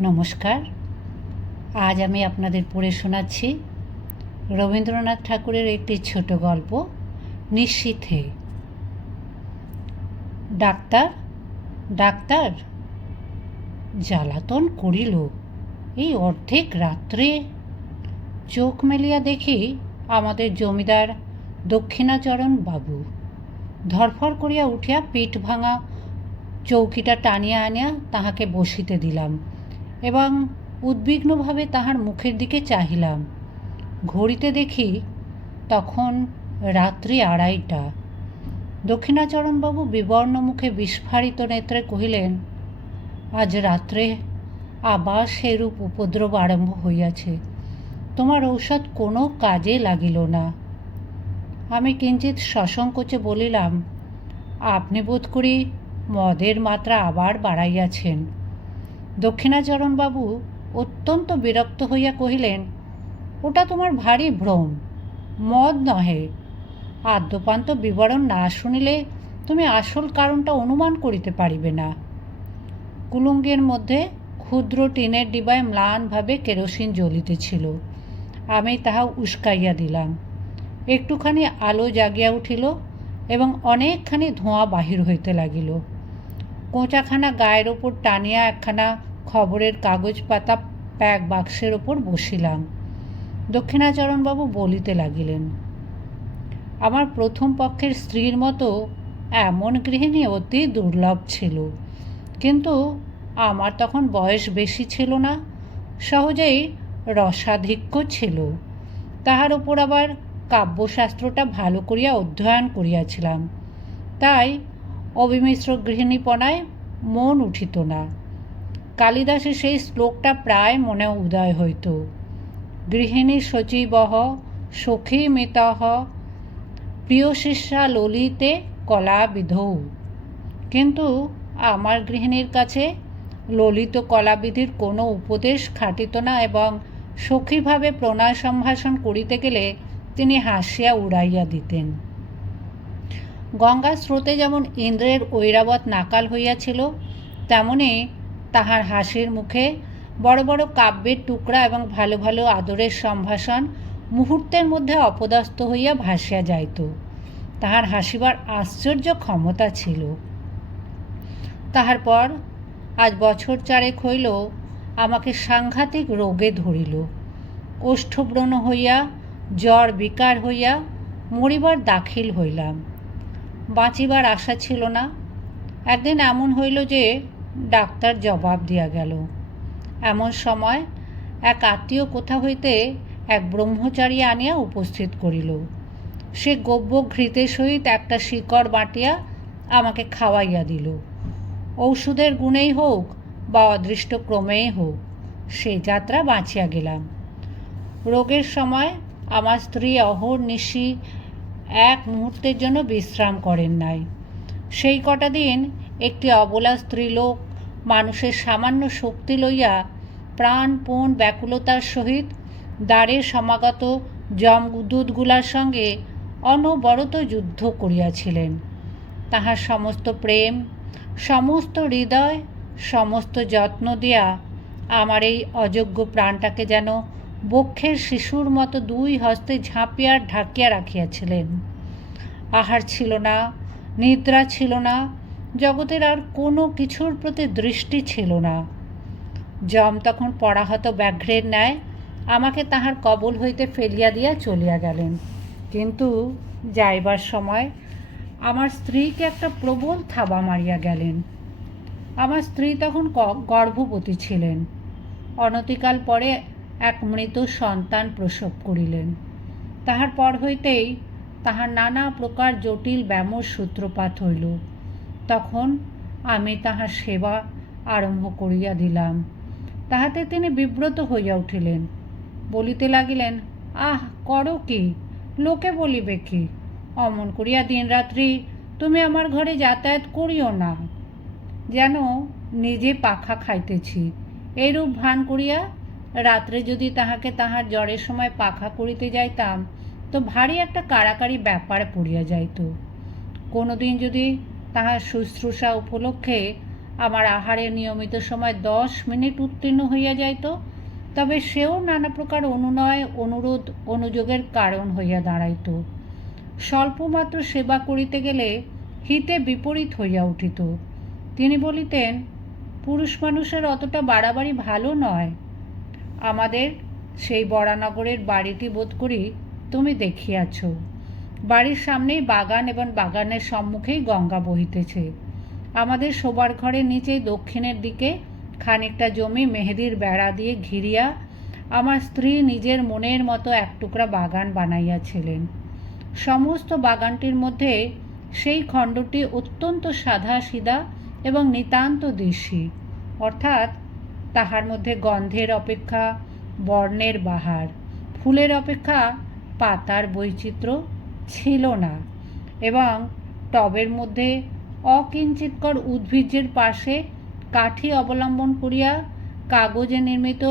নমস্কার। আজ আমি আপনাদের পড়ে শোনাচ্ছি রবীন্দ্রনাথ ঠাকুরের একটি ছোট গল্প, নিশীথে। ডাক্তার ডাক্তার জ্বালাতন করিল এই অর্ধেক রাত্রে। চোখ মেলিয়া দেখি আমাদের জমিদার দক্ষিণাচরণ বাবু। ধরফর করিয়া উঠিয়া পিঠ ভাঙা চৌকিটা টানিয়া আনিয়া তাহাকে বসিতে দিলাম এবং উদ্বিগ্নভাবে তাহার মুখের দিকে চাহিলাম। ঘড়িতে দেখি তখন রাত্রি 2:30। দক্ষিণাচরণবাবু বিবর্ণ মুখে বিস্ফারিত নেত্রে কহিলেন, আজ রাত্রে আবার সেরূপ উপদ্রব আরম্ভ হইয়াছে। তোমার ঔষধ কোনো কাজে লাগিল না। আমি কিঞ্চিৎ সসংকোচে বলিলাম, আপনি বোধ করি মদের মাত্রা আবার বাড়াইয়াছেন। দক্ষিণাচরণবাবু অত্যন্ত বিরক্ত হইয়া কহিলেন, ওটা তোমার ভারী ভ্রম, মদ নহে। আদ্যপান্ত বিবরণ না শুনিলে তুমি আসল কারণটা অনুমান করিতে পারিবে না। কুলুঙ্গের মধ্যে ক্ষুদ্র টিনের ডিবায় ম্লানভাবে কেরোসিন জ্বলিতেছিল। আমি তাহা উস্কাইয়া দিলাম। একটুখানি আলো জাগিয়া উঠিল এবং অনেকখানি ধোঁয়া বাহির হইতে লাগিল। কোঁচাখানা গায়ের ওপর টানিয়া একখানা খবরের কাগজ পাতা প্যাক বাক্সের ওপর বসিলাম। দক্ষিণাচরণবাবু বলিতে লাগিলেন, আমার প্রথম পক্ষের স্ত্রীর মতো এমন গৃহিণী অতি দুর্লভ ছিল, কিন্তু আমার তখন বয়স বেশি ছিল না, সহজেই রসাধিক্য ছিল। তাহার ওপর আবার কাব্যশাস্ত্রটা ভালো করিয়া অধ্যয়ন করিয়াছিলাম, তাই অবিমিশ্র গৃহিণীপনায় মন উঠিত না। কালিদাসের সেই শ্লোকটা প্রায় মনে উদয় হইত, গৃহিণী সচিবহ সখী মিতঃ প্রিয় শিষ্যা ললিতে কলাবিধৌ। কিন্তু আমার গৃহিণীর কাছে ললিত কলাবিধির কোনো উপদেশ খাটিত না এবং সখীভাবে প্রণয় সম্ভাষণ করিতে গেলে তিনি হাসিয়া উড়াইয়া দিতেন। গঙ্গার স্রোতে যেমন ইন্দ্রের ঐরাবত নাকাল হইয়াছিল, তেমনি তাহার হাসির মুখে বড় বড় কাব্যের টুকরা এবং ভালো ভালো আদরের সম্ভাষণ মুহূর্তের মধ্যে অপদস্থ হইয়া ভাসিয়া যাইত। তাহার হাসিবার আশ্চর্য ক্ষমতা ছিল। তাহার পর আজ বছর 4 হইল আমাকে সাংঘাতিক রোগে ধরিল। ওষ্ঠব্রণ হইয়া জ্বর বিকার হইয়া মরিবার দাখিল হইলাম। বাঁচিবার আশা ছিল না। একদিন এমন হইল যে ডাক্তার জবাব দিয়া গেল। এমন সময় এক আত্মীয় কোথা হইতে এক ব্রহ্মচারী আনিয়া উপস্থিত করিল। সে গব্য ঘৃতের সহিত একটা শিকড় বাটিয়া আমাকে খাওয়াইয়া দিল। ঔষধের গুণেই হোক বা অদৃষ্ট ক্রমেই হোক, সে যাত্রা বাঁচিয়া গেলাম। রোগের সময় আমার স্ত্রী অহর্নিশি এক মুহূর্তের জন্য বিশ্রাম করেন নাই। সেই কটা দিন একটি অবলা স্ত্রীলোক মানুষের সামান্য শক্তি লইয়া প্রাণপণ ব্যাকুলতার সহিত দ্বারে সমাগত যমদূতগুলার সঙ্গে অনবরত যুদ্ধ করিয়াছিলেন। তাহার সমস্ত প্রেম, সমস্ত হৃদয়, সমস্ত যত্ন দিয়া আমার এই অযোগ্য প্রাণটাকে যেন বক্ষের শিশুর মতো 2 হস্তে ঝাঁপিয়া ঢাকিয়া রাখিয়াছিলেন। আহার ছিল না, নিদ্রা ছিল না, জগতের আর কোনো কিছুর প্রতি দৃষ্টি ছিল না। যম তখন পরাহত ব্যাঘ্রের ন্যায় আমাকে তাহার কবল হইতে ফেলিয়া দিয়া চলিয়া গেলেন। কিন্তু যাইবার সময় আমার স্ত্রীকে একটা প্রবল থাবা মারিয়া গেলেন। আমার স্ত্রী তখন গর্ভবতী ছিলেন। অনতিকাল পরে এক মৃত সন্তান প্রসব করিলেন। তাহার পর হইতেই তাহার নানা প্রকার জটিল ব্যামোর সূত্রপাত হইল। তখন আমি তাহার সেবা আরম্ভ করিয়া দিলাম। তাহাতে তিনি বিব্রত হইয়া উঠিলেন, বলিতে লাগিলেন, আহ করো কি, লোকে বলিবে কি? অমন করিয়া দিনরাত্রি তুমি আমার ঘরে যাতায়াত করিও না, যেন নিজে পাখা খাইতেছি। এইরূপ ভান করিয়া রাত্রে যদি তাহাকে তাহার জ্বরের সময় পাখা করিতে যাইতাম তো ভারী একটা কাড়াকাড়ি ব্যাপারে পড়িয়া যাইত। কোনো দিন যদি তাহার শুশ্রূষা উপলক্ষে আমার আহারের নিয়মিত সময় 10 মিনিট উত্তীর্ণ হইয়া যাইত, তবে সেও নানা প্রকার অনুনয় অনুরোধ অনুযোগের কারণ হইয়া দাঁড়াইত। স্বল্পমাত্র সেবা করিতে গেলে হিতে বিপরীত হইয়া উঠিত। তিনি বলিতেন, পুরুষ মানুষের অতটা বাড়াবাড়ি ভালো নয়। আমাদের সেই বরানগরের বাড়িটি বোধ করি তুমি দেখিয়াছ। বাড়ির সামনেই বাগান এবং বাগানের সম্মুখেই গঙ্গা বহিতেছে। আমাদের শোবার ঘরের নিচেই দক্ষিণের দিকে খানিকটা জমি মেহেদির বেড়া দিয়ে ঘিরিয়া আমার স্ত্রী নিজের মনের মতো এক টুকরা বাগান বানাইয়াছিলেন। সমস্ত বাগানটির মধ্যে সেই খণ্ডটি অত্যন্ত সাদা সিধা এবং নিতান্ত দেশি, অর্থাৎ তাহার মধ্যে গন্ধের অপেক্ষা বর্ণের বাহার, ফুলের অপেক্ষা পাতার বৈচিত্র্য ছিল না, এবং টবের মধ্যে অকিঞ্চিৎকর উদ্ভিজ্জের পাশে কাঠি অবলম্বন করিয়া কাগজে নির্মিত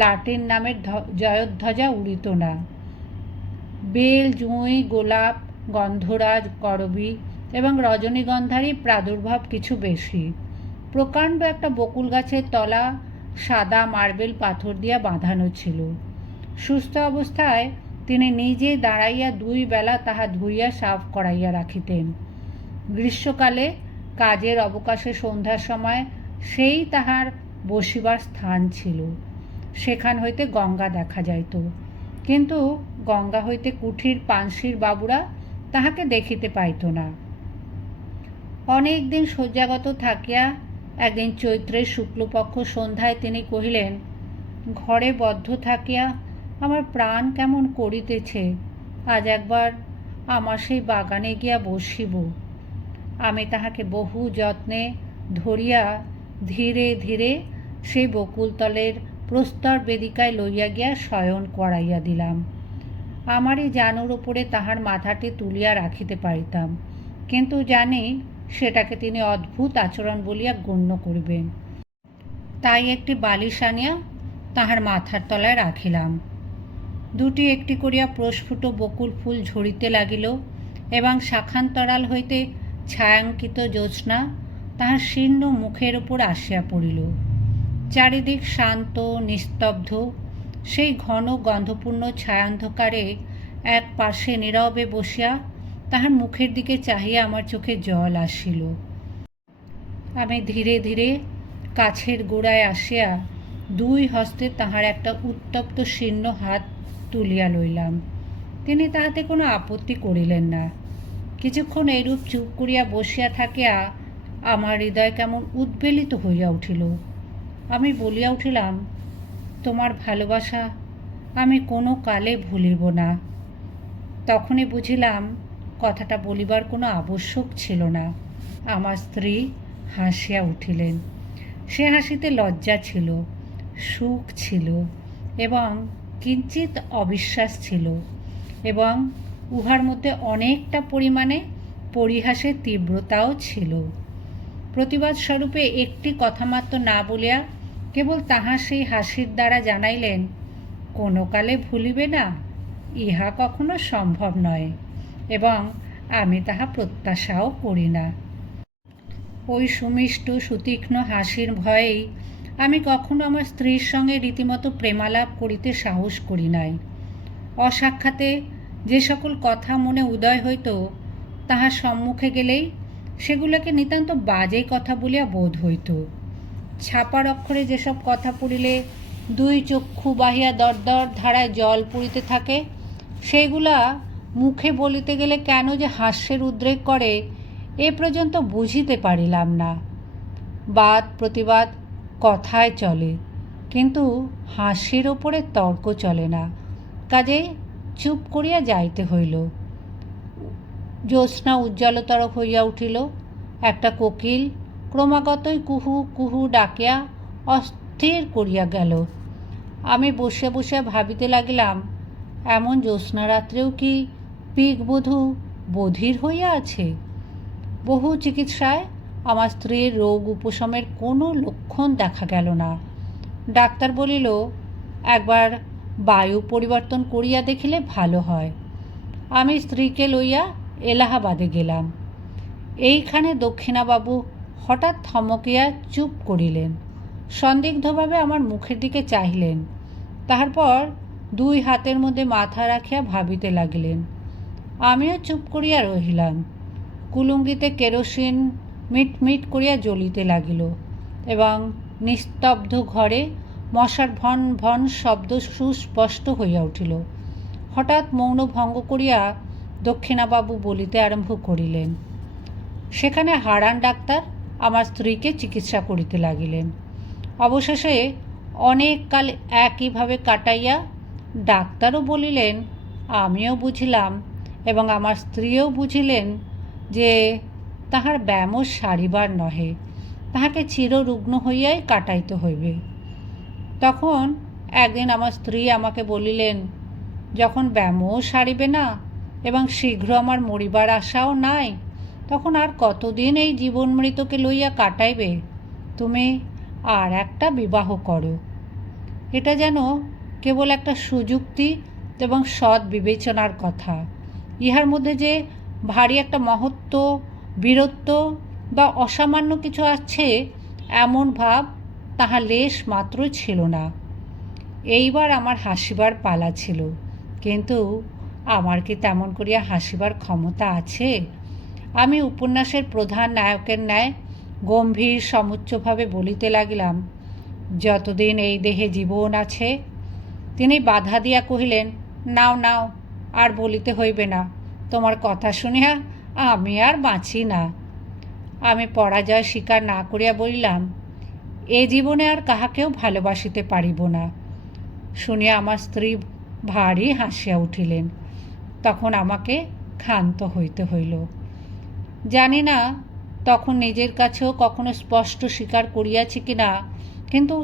লাটিন নামের জয়ধ্বজা উড়িত না। বেল, জুঁই, গোলাপ, গন্ধরাজ, করবী এবং রজনীগন্ধারই প্রাদুর্ভাব কিছু বেশি। প্রকাণ্ড একটা বকুল গাছের তলা সাদা মার্বেল পাথর দিয়া বাঁধানো ছিল। সুস্থ অবস্থায় তিনি নিজে দাঁড়াইয়া 2 বেলা তাহা ধুইয়া সাফ করাইয়া রাখিতেন। গ্রীষ্মকালে কাজের অবকাশে সন্ধ্যার সময় সেই তাহার বসিবার স্থান ছিল। সেখান হইতে গঙ্গা দেখা যাইত, কিন্তু গঙ্গা হইতে কুঠির পানসির বাবুরা তাহাকে দেখিতে পাইত না। অনেক দিন শয্যাগত থাকিয়া একদিন চৈত্রের শুক্লপক্ষ সন্ধ্যায় তিনি কহিলেন, ঘরে বদ্ধ থাকিয়া আমার প্রাণ কেমন করিতেছে, আজ একবার আমার সেই বাগানে গিয়া বসিব। আমি তাহাকে বহু যত্নে ধরিয়া ধীরে ধীরে সেই বকুলতলের প্রস্তর বেদিকায় লইয়া গিয়া শয়ন করাইয়া দিলাম। আমারই জানুর উপরে তাহার মাথাটি তুলিয়া রাখিতে পারিতাম, কিন্তু জানি সেটাকে তিনি অদ্ভুত আচরণ বলিয়া গণ্য করিবেন। তাই একটি বালিশ আনিয়া তাহার মাথার তলায় রাখিলাম। 2টি একটি করিয়া প্রস্ফুট বকুল ফুল ঝরিতে লাগিল, এবং শাখান্তরাল হইতে ছায়াঙ্কিত জ্যোৎস্না তাহার শীর্ণ মুখের উপর আসিয়া পড়িল। চারিদিক শান্ত নিস্তব্ধ। সেই ঘন গন্ধপূর্ণ ছায়ান্ধকারে এক পাশে নীরবে বসিয়া তাহার মুখের দিকে চাহিয়া আমার চোখে জল আসিল। আমি ধীরে ধীরে কাছের গোড়ায় আসিয়া 2 হস্তে তাহার একটা উত্তপ্ত শীর্ণ হাত তুলিয়া লইলাম। তিনি তাহাতে কোনো আপত্তি করিলেন না। কিছুক্ষণ এইরূপ চুপ করিয়া বসিয়া থাকিয়া আমার হৃদয় কেমন উদ্বেলিত হইয়া উঠিল। আমি বলিয়া উঠিলাম, তোমার ভালোবাসা আমি কোনো কালে ভুলিব না। তখনই বুঝিলাম কথাটা বলিবার কোনো আবশ্যক ছিল না। আমার স্ত্রী হাসিয়া উঠিলেন। সে হাসিতে লজ্জা ছিল, সুখ ছিল, এবং কিঞ্চিত অবিশ্বাস ছিল, এবং উহার মধ্যে অনেকটা পরিমাণে পরিহাসের তীব্রতাও ছিল। প্রতিবাদ স্বরূপে একটি কথামাত্র না বলিয়া কেবল তাহার সেই হাসির দ্বারা জানাইলেন, কোনো কালে ভুলিবে না, ইহা কখনো সম্ভব নয়, এবং আমি তাহা প্রত্যাশাও করি না। ওই সুমিষ্ট সুতীক্ষ্ণ হাসির ভয়েই আমি কখনো আমার স্ত্রীর সঙ্গে রীতিমতো প্রেমালাপ করিতে সাহস করি নাই। অসাক্ষাতে যে সকল কথা মনে উদয় হইত, তাহার সম্মুখে গেলেই সেগুলোকে নিতান্ত বাজে কথা বলিয়া বোধ হইত। ছাপার অক্ষরে যেসব কথা পড়িলে 2 চক্ষু বাহিয়া দরদর ধারায় জল পড়িতে থাকে, সেইগুলা মুখে বলিতে গেলে কেন যে হাস্যের উদ্রেক করে এ পর্যন্ত বুঝিতে পারিলাম না। বাদ প্রতিবাদ কথায় চলে, কিন্তু হাসির ওপরে তর্ক চলে না। কাজেই চুপ করিয়া যাইতে হইল। জ্যোৎস্না উজ্জ্বলতর হইয়া উঠিল। একটা কোকিল ক্রমাগতই কুহু কুহু ডাকিয়া অস্থির করিয়া গেল। আমি বসে বসে ভাবিতে লাগিলাম, এমন জ্যোৎস্না রাত্রেও কি পিকবধূ বধির হইয়া আছে? বহু চিকিৎসায় আমার স্ত্রীর রোগ উপশমের কোনো লক্ষণ দেখা গেল না। ডাক্তার বলিল, একবার বায়ু পরিবর্তন করিয়া দেখিলে ভালো হয়। আমি স্ত্রীকে লইয়া এলাহাবাদে গেলাম। এইখানে দক্ষিণাবাবু হঠাৎ থমকিয়া চুপ করিলেন, সন্দিগ্ধভাবে আমার মুখের দিকে চাহিলেন, তাহার পর দুই হাতের মধ্যে মাথা রাখিয়া ভাবিতে লাগিলেন। আমিও চুপ করিয়া রহিলাম। কুলুঙ্গিতে কেরোসিন মিটমিট করিয়া জ্বলিতে লাগিল এবং নিস্তব্ধ ঘরে মশার ভন ভন শব্দ সুস্পষ্ট হইয়া উঠিল। হঠাৎ মৌন ভঙ্গ করিয়া দক্ষিণাবাবু বলিতে আরম্ভ করিলেন। সেখানে হারান ডাক্তার আমার স্ত্রীকে চিকিৎসা করিতে লাগিলেন। অবশেষে অনেক কাল একইভাবে কাটাইয়া ডাক্তারও বলিলেন, আমিও বুঝিলাম এবং আমার স্ত্রীও বুঝিলেন যে তাহার ব্যামো সারিবার নহে, তাহাকে চিররুগ্ন হইয়াই কাটাইতে হইবে। তখন একদিন আমার স্ত্রী আমাকে বলিলেন, যখন ব্যামো সারিবে না এবং শীঘ্র আমার মরিবার আশাও নাই, তখন আর কতদিন এই জীবন মৃতকে লইয়া কাটাইবে? তুমি আর একটা বিবাহ করো। এটা যেন কেবল একটা সুযুক্তি এবং সৎ বিবেচনার কথা। ইহার মধ্যে যে ভারী একটা মহত্ব, বীরত্ব বা অসামান্য কিছু আছে এমন ভাব তাহা লেশ মাত্র ছিল না। এইবার আমার হাসিবার পালা ছিল, কিন্তু আমার কি তেমন করিয়া হাসিবার ক্ষমতা আছে? আমি উপন্যাসের প্রধান নায়কের ন্যায় গম্ভীর সমুচ্চভাবে বলিতে লাগিলাম, যতদিন এই দেহে জীবন আছে। তিনি বাধা দিয়া কহিলেন, নাও নাও, আর বলিতে হইবে না, তোমার কথা শুনিয়া আমি আর বাঁচি না। আমি পরাজয় স্বীকার না করিয়া বলিলাম, এ জীবনে আর কাহাকেও ভালোবাসিতে পারিব না। শুনিয়া আমার স্ত্রী ভারী হাসিয়া উঠিলেন। তখন আমাকে ক্ষান্ত হইতে হইল। জানি না তখন নিজের কাছেও কখনো স্পষ্ট স্বীকার করিয়াছি কিনা, কিন্তু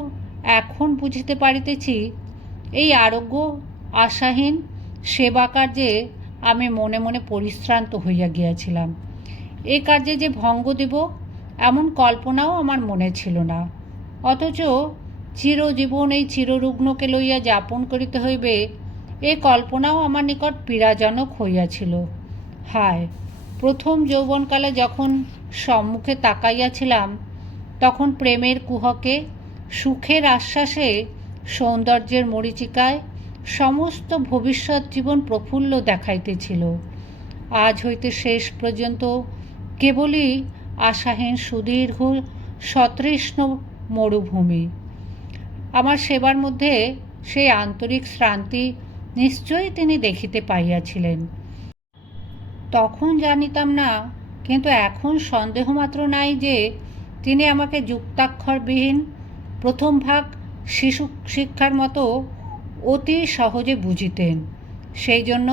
এখন বুঝিতে পারিতেছি এই আরোগ্য আশাহীন সেবা কার্যে আমি মনে মনে পরিশ্রান্ত হইয়া গিয়াছিলাম। এই কার্যে যে ভঙ্গ দেব এমন কল্পনাও আমার মনে ছিল না। অথচ চিরজীবন এই চিররুগ্নকে লইয়া যাপন করিতে হইবে, এ কল্পনাও আমার নিকট পীড়াজনক হইয়াছিল। হায়, প্রথম যৌবনকালে যখন সম্মুখে তাকাইয়াছিলাম, তখন প্রেমের কুহকে, সুখের আশ্বাসে, সৌন্দর্যের মরীচিকায় সমস্ত ভবিষ্যৎ জীবন প্রফুল্ল দেখাইতেছিল। আজ হইতে শেষ পর্যন্ত কেবলই আশাহীন সুদীর্ঘ সতৃষ্ণ মরুভূমি। আমার সেবার মধ্যে সেই আন্তরিক শ্রান্তি নিশ্চয়ই তিনি দেখিতে পাইয়াছিলেন। তখন জানিতাম না, কিন্তু এখন সন্দেহমাত্র নাই যে তিনি আমাকে যুক্তাক্ষরবিহীন প্রথম ভাগ শিশু শিক্ষার মতো অতি সহজে বুঝিতেন। সেই জন্য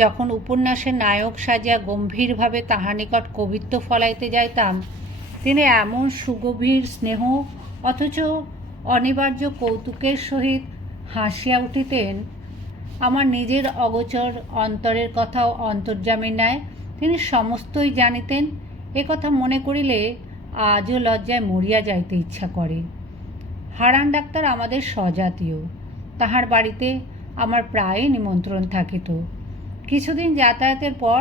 যখন উপন্যাসের নায়ক সাজিয়া গম্ভীরভাবে তাহার নিকট কবিত্ব ফলাইতে যাইতাম, তিনি এমন সুগভীর স্নেহ অথচ অনিবার্য কৌতুকের সহিত হাসিয়া উঠিতেন। আমার নিজের অগোচর অন্তরের কথাও অন্তর্যামীর ন্যায় তিনি সমস্তই জানিতেন। এ কথা মনে করিলে আজও লজ্জায় মরিয়া যাইতে ইচ্ছা করে। হারান ডাক্তার আমাদের স্বজাতীয়। তাহার বাড়িতে আমার প্রায়ই নিমন্ত্রণ থাকিত। কিছুদিন যাতায়াতের পর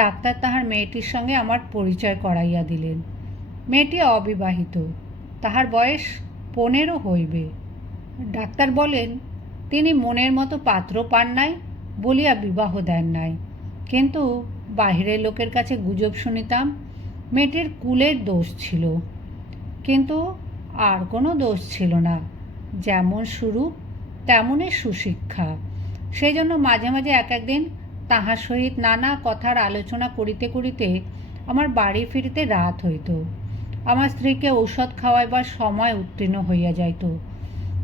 ডাক্তার তাহার মেয়েটির সঙ্গে আমার পরিচয় করাইয়া দিলেন। মেয়েটি অবিবাহিত, তাহার বয়স 15 হইবে। ডাক্তার বলেন, তিনি মনের মতো পাত্র পান নাই বলিয়া বিবাহ দেন নাই, কিন্তু বাহিরের লোকের কাছে গুজব শুনিতাম মেয়েটির কুলের দোষ ছিল, কিন্তু আর কোনো দোষ ছিল না। যেমন স্বরূপ তেমনই সুশিক্ষা। সেই জন্য মাঝে মাঝে এক একদিন তাহার সহিত নানা কথার আলোচনা করিতে করিতে আমার বাড়ি ফিরিতে রাত হইত। আমার স্ত্রীকে ঔষধ খাওয়াইবার সময় উত্তীর্ণ হইয়া যাইত।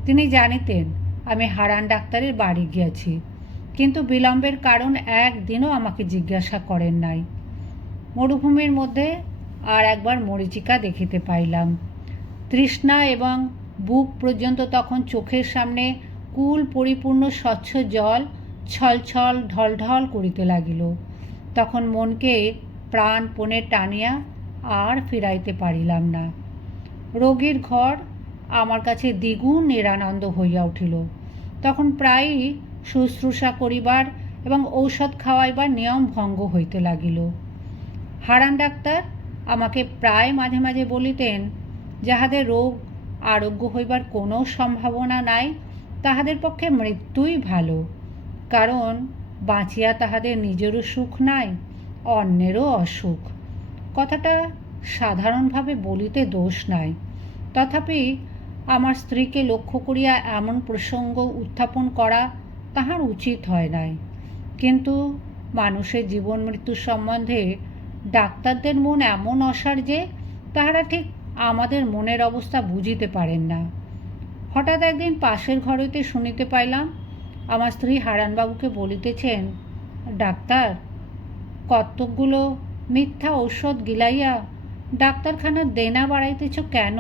তিনি জানিতেন আমি হারান ডাক্তারের বাড়ি গিয়াছি, কিন্তু বিলম্বের কারণ একদিনও আমাকে জিজ্ঞাসা করেন নাই। মরুভূমির মধ্যে আর একবার মরীচিকা দেখিতে পাইলাম। তৃষ্ণা এবং বুক পর্যন্ত তখন চোখের সামনে কুল পরিপূর্ণ স্বচ্ছ জল ছলছল ঢলঢল করিতে লাগিল। তখন মনকে প্রাণপণে টানিয়া আর ফিরাইতে পারিলাম না। রোগীর ঘর আমার কাছে দ্বিগুণ নিরানন্দ হইয়া উঠিল। তখন প্রায়ই শুশ্রূষা করিবার এবং ঔষধ খাওয়াইবার নিয়ম ভঙ্গ হইতে লাগিল। হারান ডাক্তার আমাকে প্রায় মাঝে মাঝে বলিতেন, যাহাদের রোগ আরোগ্য হইবার কোনো সম্ভাবনা নাই তাহাদের পক্ষে মৃত্যুই ভালো, কারণ বাঁচিয়া তাহাদের নিজেরও সুখ নাই, অন্যেরও অসুখ। কথাটা সাধারণভাবে বলিতে দোষ নাই, তথাপি আমার স্ত্রীকে লক্ষ্য করিয়া এমন প্রসঙ্গ উত্থাপন করা তাহার উচিত হয় নাই। কিন্তু মানুষের জীবন মৃত্যু সম্বন্ধে ডাক্তারদের মন এমন অসাড় যে তাহারা ঠিক আমাদের মনের অবস্থা বুঝিতে পারেন না। হঠাৎ একদিন পাশের ঘর হইতে শুনিতে পাইলাম আমার স্ত্রী হারানবাবুকে বলিতেছেন, ডাক্তার, কতকগুলো মিথ্যা ঔষধ গিলাইয়া ডাক্তারখানার দেনা বাড়াইতেছ কেন?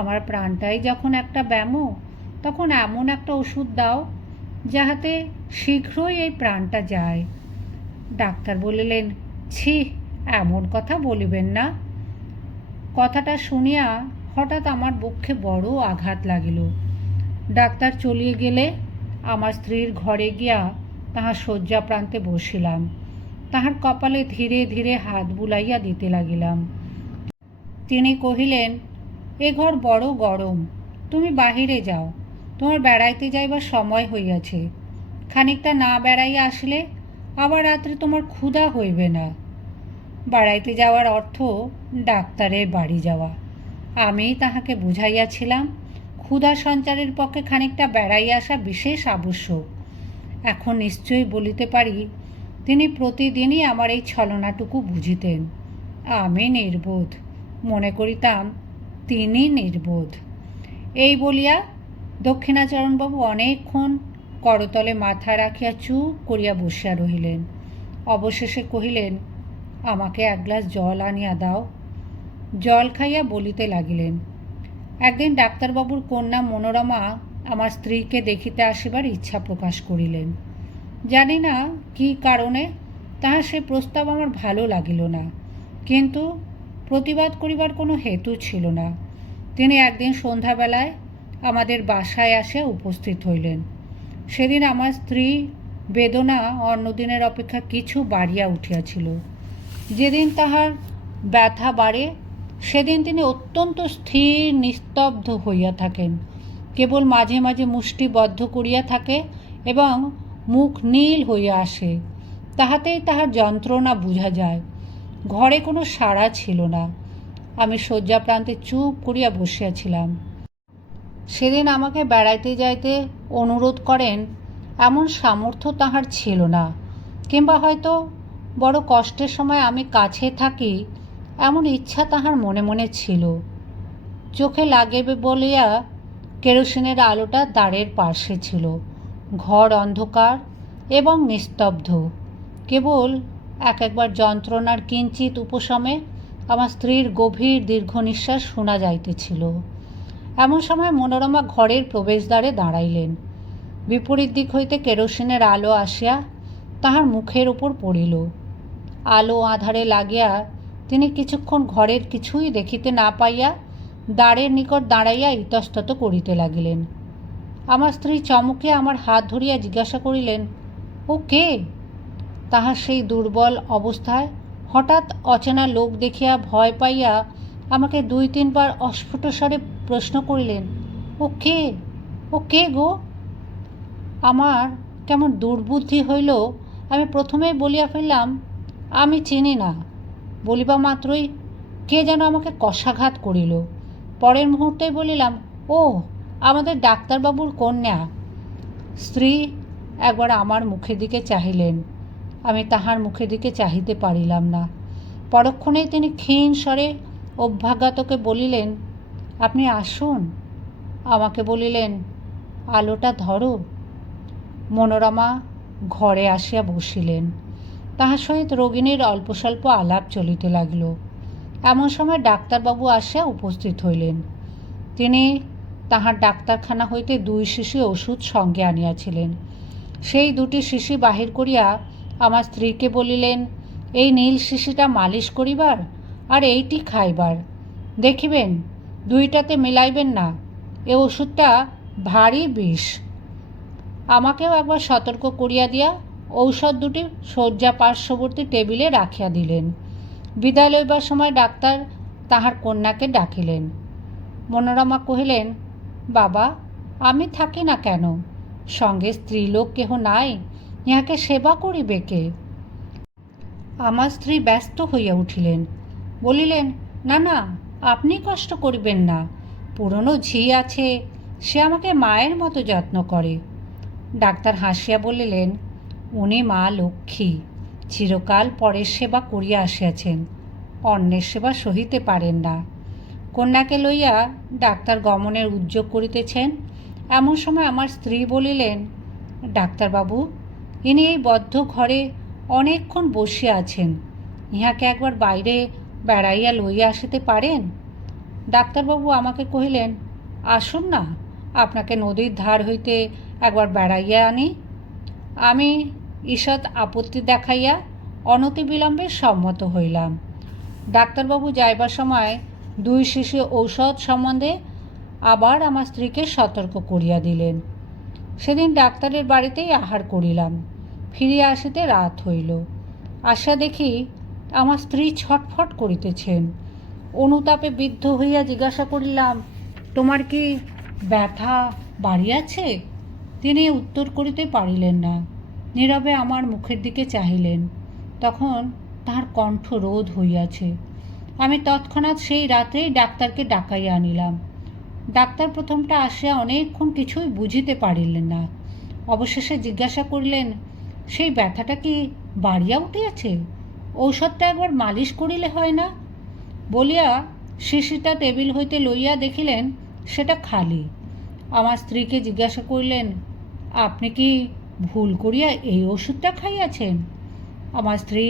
আমার প্রাণটাই যখন একটা ব্যামো, তখন এমন একটা ওষুধ দাও যাহাতে শীঘ্রই এই প্রাণটা যায়। ডাক্তার বলিলেন, ছি, এমন কথা বলিবেন না। কথাটা শুনিয়া হঠাৎ আমার বক্ষে বড় আঘাত লাগিল। ডাক্তার চলিয়ে গেলে আমার স্ত্রীর ঘরে গিয়া তাহার শয্যা প্রান্তে বসিলাম। তাহার কপালে ধীরে ধীরে হাত বুলাইয়া দিতে লাগিলাম। তিনি কহিলেন, এ ঘর বড় গরম, তুমি বাহিরে যাও, তোমার বেড়াইতে যাইবার সময় হইয়াছে। খানিকটা না বেড়াইয়া আসলে আবার রাত্রে তোমার ক্ষুধা হইবে না। বেড়াইতে যাওয়ার অর্থ ডাক্তারের বাড়ি যাওয়া। আমি তাহাকে বুঝাইয়াছিলাম ক্ষুধা সঞ্চারের পক্ষে খানিকটা বেড়াইয়া আসা বিশেষ আবশ্যক। এখন নিশ্চয়ই বলিতে পারি তিনি প্রতিদিনই আমার এই ছলনাটুকু বুঝিতেন। আমি নির্বোধ, মনে করিতাম তিনি নির্বোধ। এই বলিয়া দক্ষিণাচরণবাবু অনেকক্ষণ করতলে মাথা রাখিয়া চুপ করিয়া বসিয়া রহিলেন। অবশেষে কহিলেন, আমাকে এক গ্লাস জল আনিয়া দাও। জল খাইয়া বলিতে লাগিলেন, একদিন ডাক্তারবাবুর কন্যা মনোরমা আমার স্ত্রীকে দেখিতে আসিবার ইচ্ছা প্রকাশ করিলেন। জানি না কী কারণে তাহার সে প্রস্তাব আমার ভালো লাগিল না, কিন্তু প্রতিবাদ করিবার কোনো হেতু ছিল না। তিনি একদিন সন্ধ্যাবেলায় আমাদের বাসায় আসিয়া উপস্থিত হইলেন। সেদিন আমার স্ত্রী বেদনা অন্যদিনের অপেক্ষা কিছু বাড়িয়া উঠিয়াছিল। যেদিন তাহার ব্যথা বাড়ে সেদিন তিনি অত্যন্ত স্থির নিস্তব্ধ হইয়া থাকেন, কেবল মাঝে মাঝে মুষ্টি বদ্ধ করিয়া থাকে এবং মুখ নীল হইয়া আসে। তাহাতেই তাহার যন্ত্রণা বুঝা যায়। ঘরে কোনো সাড়া ছিল না। আমি শয্যা প্রান্তে চুপ করিয়া বসিয়াছিলাম। সেদিন আমাকে বেড়াইতে যাইতে অনুরোধ করেন এমন সামর্থ্য তাহার ছিল না, কিংবা হয়তো বড় কষ্টের সময় আমি কাছে থাকি এমন ইচ্ছা তাহার মনে মনে ছিল। চোখে লাগিবে বলিয়া কেরোসিনের আলোটা দ্বারের পার্শ্বে ছিল। ঘর অন্ধকার এবং নিস্তব্ধ। কেবল একবার যন্ত্রণার কিঞ্চিত উপশমে আমার স্ত্রীর গভীর দীর্ঘ নিঃশ্বাস শোনা যাইতেছিল। এমন সময় মনোরমা ঘরের প্রবেশদ্বারে দাঁড়াইলেন। বিপরীত দিক হইতে কেরোসিনের আলো আসিয়া তাহার মুখের উপর পড়িল। আলো আঁধারে লাগিয়া তিনি কিছুক্ষণ ঘরের কিছুই দেখিতে না পাইয়া দ্বারের নিকট দাঁড়াইয়া ইতস্তত করিতে লাগিলেন। আমার স্ত্রী চমকে আমার হাত ধরিয়া জিজ্ঞাসা করিলেন, ও কে? তাহার সেই দুর্বল অবস্থায় হঠাৎ অচেনা লোক দেখিয়া ভয় পাইয়া আমাকে 2-3 বার অস্ফুট স্বরে প্রশ্ন করিলেন, ও কে? ও কে গো? আমার কেমন দুর্বুদ্ধি হইল, আমি প্রথমেই বলিয়া ফেললাম, আমি চিনি না। বলিবা মাত্রই কে যেন আমাকে কষাঘাত করিল। পরের মুহূর্তেই বলিলাম, ও, আমাদের ডাক্তারবাবুর কন্যা। স্ত্রী একবার আমার মুখের দিকে চাহিলেন। আমি তাহার মুখের দিকে চাহিতে পারিলাম না। পরক্ষণেই তিনি ক্ষীণ স্বরে অভ্যাগতকে বলিলেন, আপনি আসুন। আমাকে বলিলেন, আলোটা ধরো। মনোরমা ঘরে আসিয়া বসিলেন। তাহার সহিত রোগিণীর অল্প স্বল্প আলাপ চলিতে লাগিল। এমন সময় ডাক্তারবাবু আসিয়া উপস্থিত হইলেন। তিনি তাহার ডাক্তারখানা হইতে 2 শিশি ওষুধ সঙ্গে আনিয়াছিলেন। সেই 2টি শিশি বাহির করিয়া আমার স্ত্রীকে বলিলেন, এই নীল শিশিটা মালিশ করিবার আর এইটি খাইবার। দেখিবেন 2টাতে মিলাইবেন না, এ ওষুধটা ভারী বিষ। আমাকেও একবার সতর্ক করিয়া দিয়া ঔষধ 2টি শয্যা পার্শ্ববর্তী টেবিলে রাখিয়া দিলেন। বিদায় লইবার সময় ডাক্তার তাহার কন্যাকে ডাকিলেন। মনোরমা কহিলেন, বাবা, আমি থাকি না কেন? সঙ্গে স্ত্রীলোক কেহ নাই, ইহাকে সেবা করিবে কে? আমার স্ত্রী ব্যস্ত হইয়া উঠিলেন, বলিলেন, না না, আপনি কষ্ট করিবেন না, পুরনো ঝি আছে, সে আমাকে মায়ের মতো যত্ন করে। ডাক্তার হাসিয়া বলিলেন, উনি মা লক্ষ্মী, চিরকাল পরের সেবা করিয়া আসিয়াছেন, অন্যের সেবা সহিতে পারেন না। কন্যাকে লইয়া ডাক্তার গমনের উদ্যোগ করিতেছেন, এমন সময় আমার স্ত্রী বলিলেন, ডাক্তারবাবু, ইনি এই বদ্ধ ঘরে অনেকক্ষণ বসিয়া আছেন, ইহাকে একবার বাইরে বেড়াইয়া লইয়া আসিতে পারেন? ডাক্তারবাবু আমাকে কহিলেন, আসুন না, আপনাকে নদীর ধার হইতে একবার বেড়াইয়া আনি। আমি ঈষৎ আপত্তি দেখাইয়া অনতিবিলম্বে সম্মত হইলাম। ডাক্তারবাবু যাইবার সময় 2 শিশি ঔষধ সম্বন্ধে আবার আমার স্ত্রীকে সতর্ক করিয়া দিলেন। সেদিন ডাক্তারের বাড়িতেই আহার করিলাম। ফিরিয়া আসিতে রাত হইল। আসিয়া দেখি আমার স্ত্রী ছটফট করিতেছেন। অনুতাপে বিদ্ধ হইয়া জিজ্ঞাসা করিলাম, তোমার কি ব্যথা বাড়িয়াছে? তিনি উত্তর করিতে পারিলেন না, নীরবে আমার মুখের দিকে চাহিলেন। তখন তাহার কণ্ঠ রোধ হইয়াছে। আমি তৎক্ষণাৎ সেই রাত্রেই ডাক্তারকে ডাকাইয়া আনিলাম। ডাক্তার প্রথমটা আসিয়া অনেকক্ষণ কিছুই বুঝিতে পারিলেন না। অবশেষে জিজ্ঞাসা করিলেন, সেই ব্যথাটা কি বাড়িয়া উঠিয়াছে? ঔষধটা একবার মালিশ করিলে হয় না? বলিয়া শিশিটা টেবিল হইতে লইয়া দেখিলেন সেটা খালি। আমার স্ত্রীকে জিজ্ঞাসা করিলেন, আপনি কি ভুল করিয়া এই ওষুধটা খাইয়াছেন? আমার স্ত্রী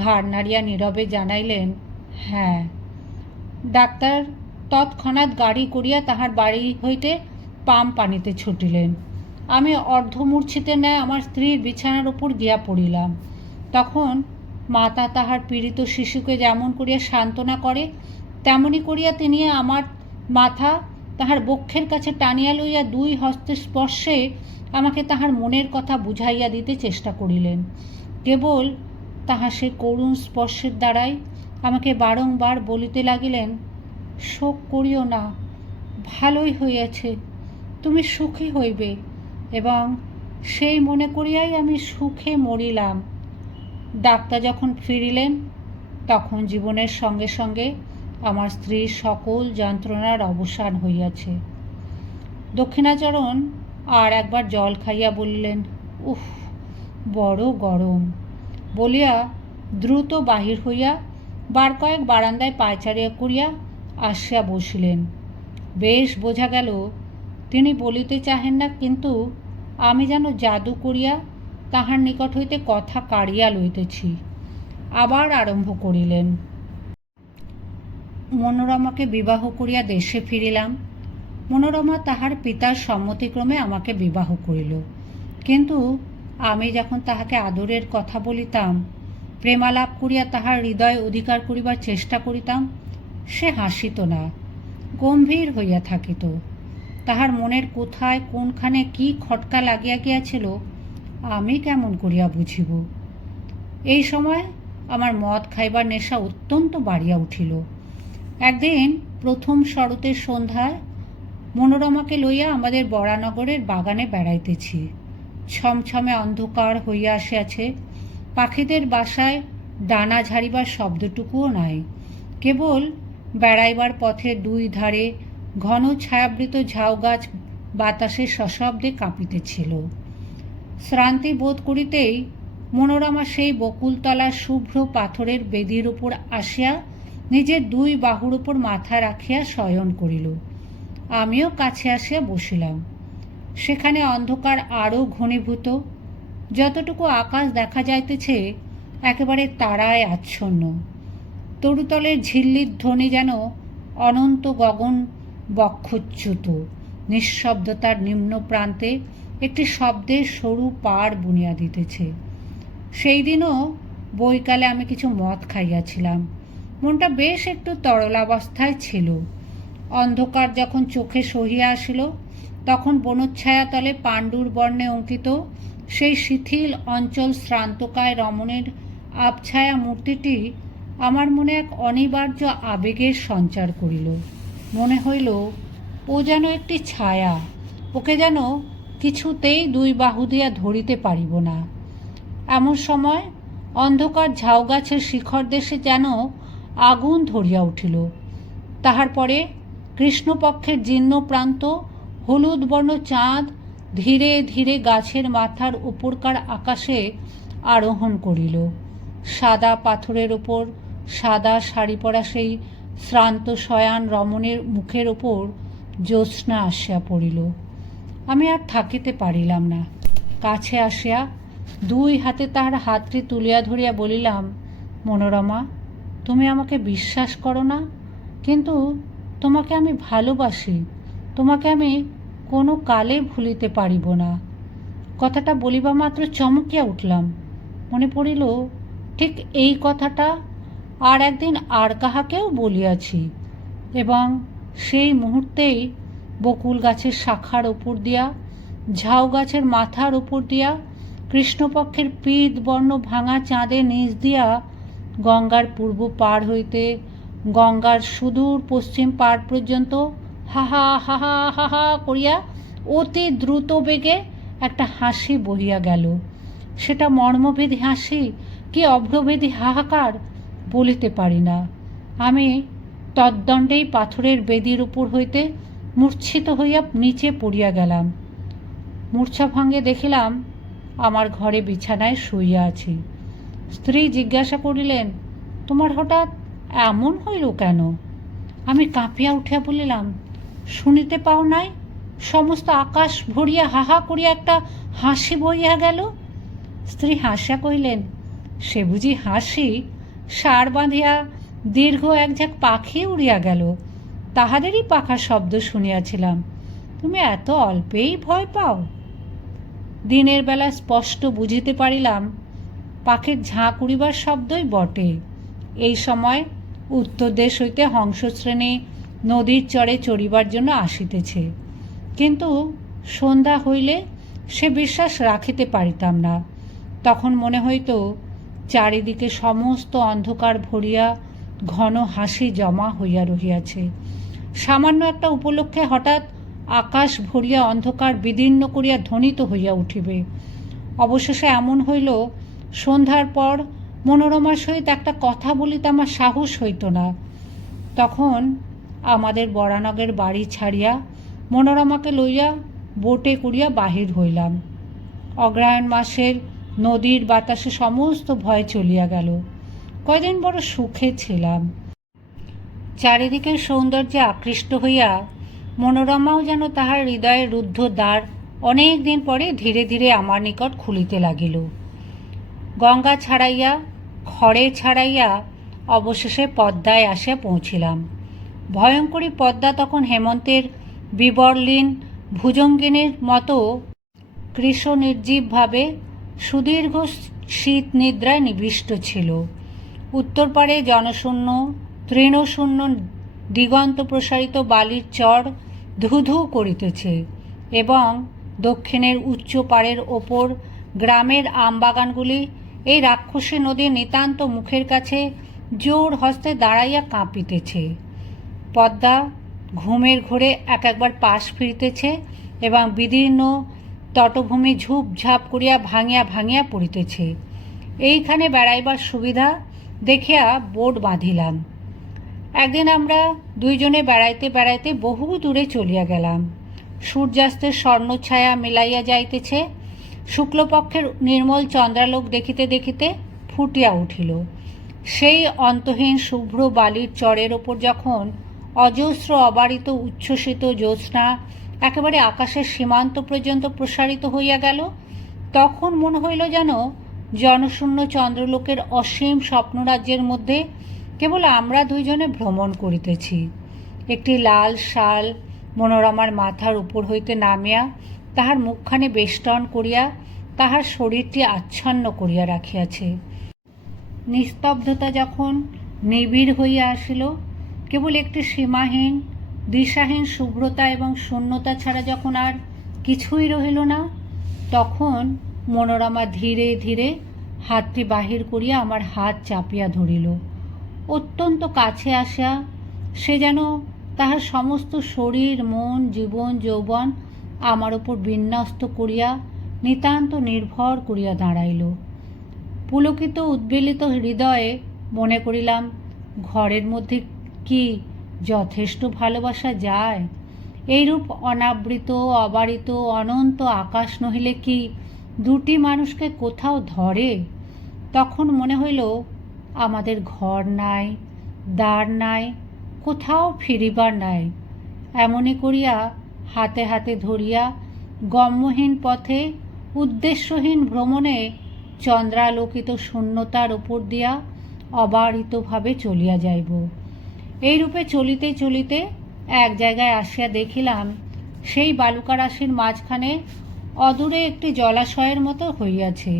ঘাড় নাড়িয়া নীরবে জানাইলেন, হ্যাঁ। ডাক্তার তৎক্ষণাৎ গাড়ি করিয়া তাহার বাড়ি হইতে পাম্প আনিতে ছুটিলেন। আমি অর্ধমূর্ছিতে ন্যায় আমার স্ত্রীর বিছানার উপর গিয়া পড়িলাম। তখন মাতা তাহার পীড়িত শিশুকে যেমন করিয়া সান্ত্বনা করে, তেমনি করিয়া তিনি আমার মাথা তাহার বক্ষের কাছে টানিয়া লইয়া 2 হস্তের স্পর্শে আমাকে তাহার মনের কথা বুঝাইয়া দিতে চেষ্টা করিলেন। কেবল তাহার সে করুণ স্পর্শের দ্বারাই আমাকে বারংবার বলিতে লাগিলেন, শোক করিও না, ভালোই হইয়াছে, তুমি সুখী হইবে। এবং সেই মনে করিয়াই আমি সুখে মরিলাম। ডাক্তার যখন ফিরিলেন, তখন জীবনের সঙ্গে সঙ্গে আমার স্ত্রীর সকল যন্ত্রণার অবসান হইয়াছে। দক্ষিণাচরণ আর একবার জল খাইয়া বলিলেন, উফ, বড় গরম, বলিয়া দ্রুত বাহির হইয়া বার কয়েক বারান্দায় পায়চারিয়া করিয়া আসিয়া বসিলেন। বেশ বোঝা গেল তিনি বলিতে চাহেন না, কিন্তু আমি যেন জাদু করিয়া তাহার নিকট হইতে কথা কাড়িয়া লইতেছি। আবার আরম্ভ করিলেন, মনোরমাকে বিবাহ করিয়া দেশে ফিরিলাম। মনোরমা তাহার পিতার সম্মতিক্রমে আমাকে বিবাহ করিল। কিন্তু আমি যখন তাহাকে আদরের কথা বলিতাম, প্রেমালাপ করিয়া তাহার হৃদয় অধিকার করিবার চেষ্টা করিতাম, সে হাসিত না, গম্ভীর হইয়া থাকিত। তাহার মনের কোথায় কোনখানে কি খটকা লাগিয়া গিয়াছিল আমি কেমন করিয়া বুঝিব? এই সময় আমার মদ খাইবার নেশা অত্যন্ত বাড়িয়া উঠিল। একদিন প্রথম শরতের সন্ধ্যায় মনোরমাকে লইয়া আমাদের বরানগরের বাগানে বেড়াইতেছি। ছমছমে অন্ধকার হইয়া আসিয়াছে। পাখিদের বাসায় ডানা ঝাড়িবার শব্দটুকুও নাই। কেবল বেড়াইবার পথের 2 ধারে ঘন ছায়াবৃত ঝাউগাছ বাতাসে সশব্দে কাঁপিতেছিল। শ্রান্তি বোধ করিতেই মনোরমা সেই বকুলতলার শুভ্র পাথরের বেদির উপর আসিয়া নিজের 2 বাহুর উপর মাথা রাখিয়া শয়ন করিল। আমিও কাছে আসিয়া বসিলাম। সেখানে অন্ধকার আরও ঘনীভূত। যতটুকু আকাশ দেখা যাইতেছে একেবারে তারায় আচ্ছন্ন। তরুতলের ঝিল্লির ধ্বনি যেন অনন্ত গগন বক্ষচ্যুত। নিঃশব্দতার নিম্ন প্রান্তে একটি শব্দের সরু পাড় বুনিয়া দিতেছে। সেই দিনও বৈকালে আমি কিছু মদ খাইয়াছিলাম। মনটা বেশ একটু তরলাবস্থায় ছিল। অন্ধকার যখন চোখে সহিয়া আসিল, তখন বনচ্ছায়া তলে পাণ্ডুর বর্ণে অঙ্কিত সেই শিথিল অঞ্চল শ্রান্তকায় রমণের আবছায়া মূর্তিটি আমার মনে এক অনিবার্য আবেগের সঞ্চার করিল। মনে হইল ও যেন একটি ছায়া, ওকে যেন কিছুতেই দুই বাহু দিয়া ধরিতে পারিব না। এমন সময় অন্ধকার ঝাউ গাছের শিখর দেশে যেন আগুন ধরিয়া উঠিল। তাহার পরে কৃষ্ণপক্ষের জীর্ণ প্রান্ত হলুদ বর্ণ চাঁদ ধীরে ধীরে গাছের মাথার উপরকার আকাশে আরোহণ করিল। সাদা পাথরের ওপর সাদা শাড়ি পরা সেই শ্রান্ত শয়ান রমণীর মুখের ওপর জ্যোৎস্না আসিয়া পড়িল। আমি আর থাকিতে পারিলাম না। কাছে আসিয়া দুই হাতে তাহার হাতটি তুলিয়া ধরিয়া বলিলাম, মনোরমা, তুমি আমাকে বিশ্বাস করো না, কিন্তু তোমাকে আমি ভালোবাসি, তোমাকে আমি কোনো কালে ভুলিতে পারিব না। কথাটা বলিবা মাত্র চমকিয়া উঠলাম। মনে পড়িল ঠিক এই কথাটা আর একদিন আর কাহাকেও বলিয়াছি, এবং সেই মুহূর্তেই বকুল গাছের শাখার ওপর দিয়া, ঝাউ গাছের মাথার উপর দিয়া, কৃষ্ণপক্ষের পীত বর্ণ ভাঙা চাঁদের নিচ দিয়া, গঙ্গার পূর্ব পার হইতে গঙ্গার সুদূর পশ্চিম পার পর্যন্ত হাহা হাহা হাহা করিয়া অতি দ্রুত বেগে একটা হাসি বহিয়া গেল। সেটা মর্মভেদী হাসি কি অভ্রভেদী হাহাকার বলিতে পারি না। আমি তদ্দণ্ডেই পাথরের বেদির উপর হইতে মূর্ছিত হইয়া নিচে পড়িয়া গেলাম। মূর্ছা ভাঙে দেখিলাম আমার ঘরে বিছানায় শুইয়া আছি। স্ত্রী জিজ্ঞাসা করিলেন, তোমার হঠাৎ এমন হইল কেন? আমি কাঁপিয়া উঠিয়া বলিলাম, শুনিতে পাও নাই, সমস্ত আকাশ ভরিয়া হাহা করিয়া একটা হাসি বইয়া গেল। স্ত্রী হাসিয়া কহিলেন, সে বুঝি হাসি? সার বাঁধিয়া দীর্ঘ এক ঝাঁক পাখি উড়িয়া গেল, তাহাদেরই পাখার শব্দ শুনিয়াছিলাম। তুমি এত অল্পেই ভয় পাও? দিনের বেলা স্পষ্ট বুঝিতে পারিলাম পাখির ঝাঁক উড়িবার শব্দই বটে। এই সময় উত্তর দেশ হইতে হংসশ্রেণী নদীর চরে চড়িবার জন্য আসিতেছে, কিন্তু সন্ধ্যা হইলে সে বিশ্বাস রাখিতে পারিতাম না। তখন মনে হইত চারিদিকে সমস্ত অন্ধকার ভরিয়া ঘন হাসি জমা হইয়া রহিয়াছে। সামান্য একটা উপলক্ষে হঠাৎ আকাশ ভরিয়া অন্ধকার বিদীর্ণ করিয়া ধ্বনিত হইয়া উঠিবে। অবশেষে এমন হইল, সন্ধ্যার পর মনোরমার সহিত একটা কথা বলিতে আমার সাহস হইত না। তখন আমাদের বরানগের বাড়ি ছাড়িয়া মনোরমাকে লইয়া বোটে করিয়া বাহির হইলাম। অগ্রহায়ণ মাসের নদীর বাতাসে সমস্ত ভয় চলিয়া গেল। কয়দিন বড় সুখে ছিলাম। চারিদিকের সৌন্দর্যে আকৃষ্ট হইয়া মনোরমাও যেন তাহার হৃদয়ের রুদ্ধ দ্বার অনেক দিন পরে ধীরে ধীরে আমার নিকট খুলিতে লাগিল। গঙ্গা ছাড়াইয়া, খড়ে ছাড়াইয়া অবশেষে পদ্মায় আসিয়া পৌঁছিলাম। ভয়ঙ্করী পদ্মা তখন হেমন্তের বিবর্লীন ভুজঙ্গিনীর মতো কৃশ নির্জীবভাবে সুদীর্ঘ শীত নিদ্রায় নিবিষ্ট ছিল। উত্তর পারে জনশূন্য তৃণশূন্য দিগন্ত প্রসারিত বালির চর ধু ধু করিতেছে, এবং দক্ষিণের উচ্চ পাড়ের ওপর গ্রামের আমবাগানগুলি এই রাক্ষসী নদীর নিতান্ত মুখের কাছে জোর হস্তে দাঁড়াইয়া কাঁপিতেছে। পদ্মা ঘুমের ঘোরে এক একবার পাশ ফিরিতেছে এবং বিদীর্ণ তটভূমি ঝুপঝাপ করিয়া ভাঙিয়া ভাঙিয়া পড়িতেছে। এইখানে বেড়াইবার সুবিধা দেখিয়া বোট বাঁধিলাম। একদিন আমরা দুইজনে বেড়াইতে বেড়াইতে বহু দূরে চলিয়া গেলাম। সূর্যাস্তের স্বর্ণছায়া মিলাইয়া যাইতেছে। শুক্লপক্ষের নির্মল চন্দ্রালোক দেখিতে দেখিতে ফুটিয়া উঠিল। সেই অন্তহীন শুভ্র বালির চরের ওপর যখন অজস্র অবারিত উচ্ছ্বসিত জ্যোৎস্না একেবারে আকাশের সীমান্ত পর্যন্ত প্রসারিত হইয়া গেল, তখন মনে হইল যেন জনশূন্য চন্দ্রলোকের অসীম স্বপ্নরাজ্যের মধ্যে কেবল আমরা দুইজনে ভ্রমণ করিতেছি। একটি লাল শাল মনোরমার মাথার উপর হইতে নামিয়া তাহার মুখখানে বেষ্টন করিয়া তাহার শরীরটি আচ্ছন্ন করিয়া রাখিয়াছে। নিস্তব্ধতা যখন নিবিড় হইয়া আসিল, কেবল একটি সীমাহীন দিশাহীন শুভ্রতা এবং শূন্যতা ছাড়া যখন আর কিছুই রহিল না, তখন মনোরমা ধীরে ধীরে হাতটি বাহির করিয়া আমার হাত চাপিয়া ধরিল। অত্যন্ত কাছে আসা সে যেন তাহার সমস্ত শরীর মন জীবন যৌবন আমার উপর বিন্যস্ত করিয়া নিতান্ত নির্ভর করিয়া দাঁড়াইল। পুলকিত উদ্বেলিত হৃদয়ে মনে করিলাম, ঘরের মধ্যে কি যথেষ্ট ভালোবাসা যায়? এইরূপ অনাবৃত অবারিত অনন্ত আকাশ নহিলে কি দুটি মানুষকে কোথাও ধরে? তখন মনে হইল, আমাদের ঘর নাই, দ্বার নাই, কোথাও ফিরিবার নাই। এমনি করিয়া হাতে হাতে ধরিয়া গম্যহীন পথে উদ্দেশ্যহীন ভ্রমণে চন্দ্রালোকিত শূন্যতার উপর দিয়া অবারিতভাবে চলিয়া যাইব। এইরূপে চলিতে চলিতে এক জায়গায় আসিয়া দেখিলাম, সেই বালুকারাশির মাঝখানে অদূরে একটি জলাশয়ের মতো হইয়াছে।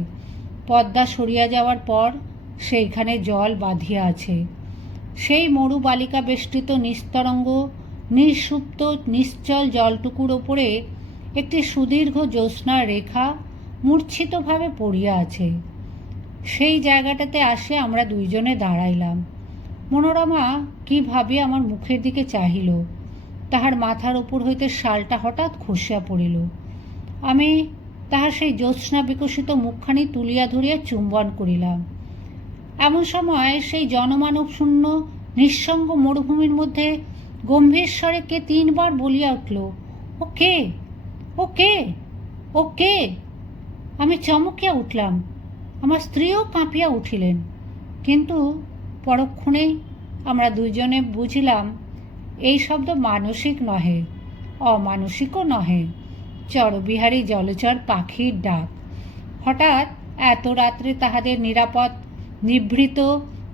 পদ্মা সরিয়া যাওয়ার পর সেইখানে জল বাঁধিয়া আছে। সেই মরু বালিকা বেষ্টিত নিস্তরঙ্গ নিঃসুপ্ত নিশ্চল জলটুকুর ওপরে একটি সুদীর্ঘ জ্যোৎস্নার রেখা মূর্ছিতভাবে পড়িয়া আছে। সেই জায়গাটাতে আসে আমরা দুইজনে দাঁড়াইলাম। মনোরমা কি ভাবে আমার মুখের দিকে চাহিল। তাহার মাথার উপর হইতে শালটা হঠাৎ খসিয়া পড়িল। আমি তাহার সেই জ্যোৎস্না বিকশিত মুখখানি তুলিয়া ধরিয়া চুম্বন করিলাম। এমন সময় সেই জনমানব শূন্য নিঃসঙ্গ মরুভূমির মধ্যে গম্ভীর স্বরে কে 3 বার বলিয়া উঠল, ও কে, ও কে, ও কে? আমি চমকিয়া উঠলাম। আমার স্ত্রীও কাঁপিয়া উঠিলেন। কিন্তু পরক্ষণেই আমরা দুইজনে বুঝিলাম, এই শব্দ মানসিক নহে, অমানসিকও নহে, চরবিহারী জলচর পাখির ডাক। হঠাৎ এত রাত্রে তাহাদের নিরাপদ নিভৃত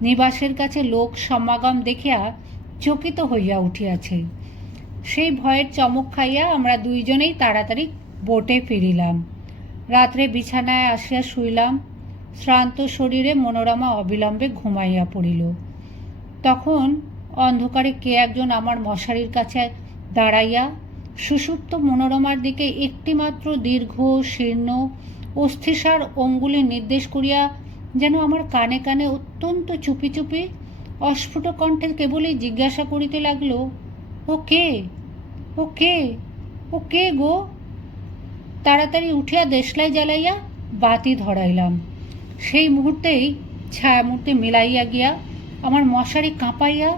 নিবাসের কাছে লোক সমাগম দেখিয়া চকিত হইয়া উঠিয়াছে। সেই ভয়ের চমক খাইয়া আমরা দুইজনেই তাড়াতাড়ি বোটে ফিরিলাম। রাত্রে বিছানায় আসিয়া শুইলাম। শ্রান্ত শরীরে মনোরমা অবিলম্বে ঘুমাইয়া পড়িল। তখন অন্ধকারে কে একজন আমার মশারির কাছে দাঁড়াইয়া সুষুপ্ত মনোরমার দিকে একটিমাত্র দীর্ঘ শীর্ণ অস্থিসার অঙ্গুলি নির্দেশ করিয়া যেন আমার কানে কানে অত্যন্ত চুপি চুপি অস্ফুট কণ্ঠে কেবলই জিজ্ঞাসা করিতে লাগল, ও কে, ও কে, ও কে গো? তাড়াতাড়ি উঠিয়া দেশলাই জ্বালাইয়া বাতি ধরাইলাম। সেই মুহূর্তেই ছায়ামূর্তি মিলাইয়া গিয়া আমার মশারি কাঁপাইয়া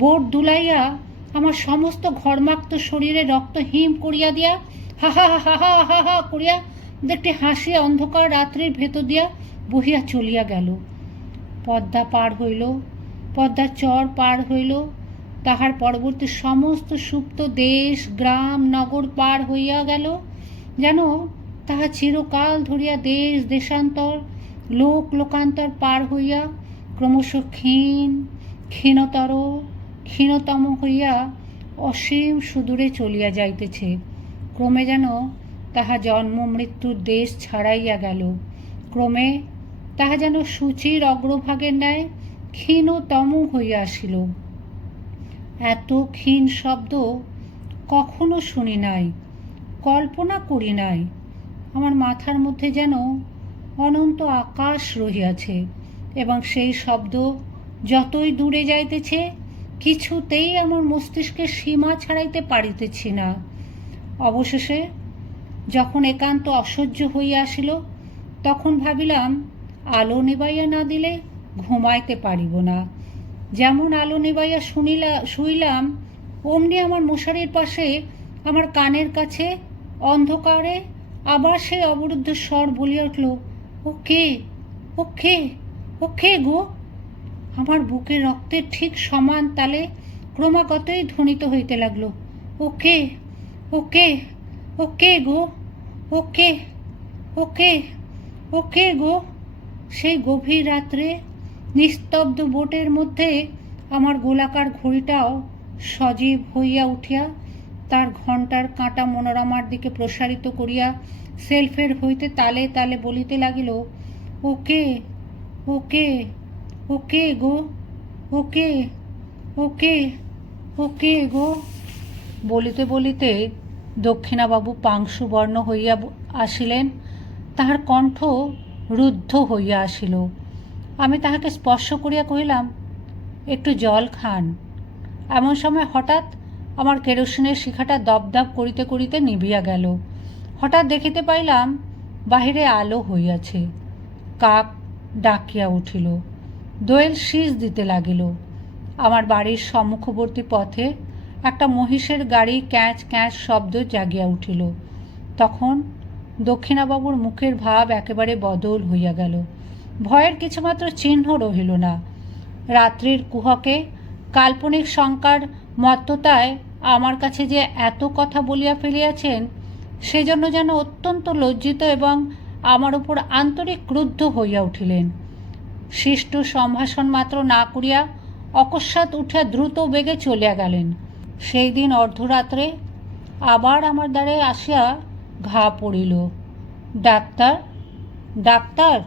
বোট দুলাইয়া আমার সমস্ত ঘর্মাক্ত শরীরে রক্ত হিম করিয়া দিয়া হা হা হা হা হা হা করিয়া একটি হাসি অন্ধকার রাত্রির ভেতর দিয়া বহিয়া চলিয়া গেল। পদ্মা পার হইল, পদ্মার চর পার হইল, তাহার পরবর্তী সমস্ত সুপ্ত দেশ গ্রাম নগর পার হইয়া গেল, যেন তাহা চিরকাল ধরিয়া দেশ দেশান্তর লোক লোকান্তর পার হইয়া ক্রমশ ক্ষীণতর ক্ষীণতম হইয়া অসীম সুদূরে চলিয়া যাইতেছে। ক্রমে যেন তাহা জন্ম মৃত্যুর দেশ ছাড়াইয়া গেল। ক্রমে তাহা যেন সূচির অগ্রভাগের ন্যায় ক্ষীণতম হইয়া আসিল। এত ক্ষীণ শব্দ কখনো শুনি নাই, কল্পনা করি নাই। আমার মাথার মধ্যে যেন অনন্ত আকাশ রহিয়াছে এবং সেই শব্দ যতই দূরে যাইতেছে কিছুতেই আমার মস্তিষ্কের সীমা ছাড়াইতে পারিতেছি না। অবশেষে যখন একান্ত অসহ্য হইয়া আসিল, তখন ভাবিলাম আলো নেবাইয়া না দিলে ঘুমাইতে পারিব না। যেমন আলো নেবাইয়া শুইলাম, অমনি আমার মশারির পাশে আমার কানের কাছে অন্ধকারে আবার সেই অবরুদ্ধ স্বর বলিয়া উঠল, ও কে, ও কে, ও কে গো? আমার বুকের রক্তের ঠিক সমান তালে ক্রমাগতই ধ্বনিত হইতে লাগলো, ও কে, ও কে, ও কে গো, ও কে, ও কে, ও কে গো? সেই গভীর রাত্রে নিস্তব্ধ বোটের মধ্যে আমার গোলাকার ঘড়িটাও সজীব হইয়া উঠিয়া তার ঘণ্টার কাঁটা মনোরমার দিকে প্রসারিত করিয়া সেলফের হইতে তালে তালে বলিতে লাগিল, ওকে, ওকে, ওকে গো, ওকে, ওকে, ওকে গো। বলিতে বলিতে দক্ষিণাবাবু পাংশুবর্ণ হইয়া আসিলেন। তাহার কণ্ঠ রুদ্ধ হইয়া আসিল। আমি তাহাকে স্পর্শ করিয়া কহিলাম, একটু জল খান। এমন সময় হঠাৎ আমার কেরোসিনের শিখাটা দপদপ করিতে করিতে নিভিয়া গেল। হঠাৎ দেখিতে পাইলাম বাহিরে আলো হইয়াছে। কাক ডাকিয়া উঠিল, দোয়েল শীষ দিতে লাগিল। আমার বাড়ির সম্মুখবর্তী পথে একটা মহিষের গাড়ি ক্যাঁচ ক্যাঁচ শব্দ জাগিয়া উঠিল। তখন দক্ষিণাবাবুর মুখের ভাব একেবারে বদল হইয়া গেল। ভয়ের কিছুমাত্র চিহ্ন রহিল না। রাত্রির কুহকে কাল্পনিক শঙ্কার মত্ততায় আমার কাছে যে এত কথা বলিয়া ফেলিয়াছেন, সেজন্য যেন অত্যন্ত লজ্জিত এবং আমার উপর আন্তরিক ক্রুদ্ধ হইয়া উঠিলেন। শিষ্ট সম্ভাষণ মাত্র না করিয়া অকস্মাৎ উঠিয়া দ্রুত বেগে চলিয়া গেলেন। সেই দিন অর্ধরাত্রে আবার আমার দ্বারে আসিয়া ঘা পড়িল। Doctor, doctor,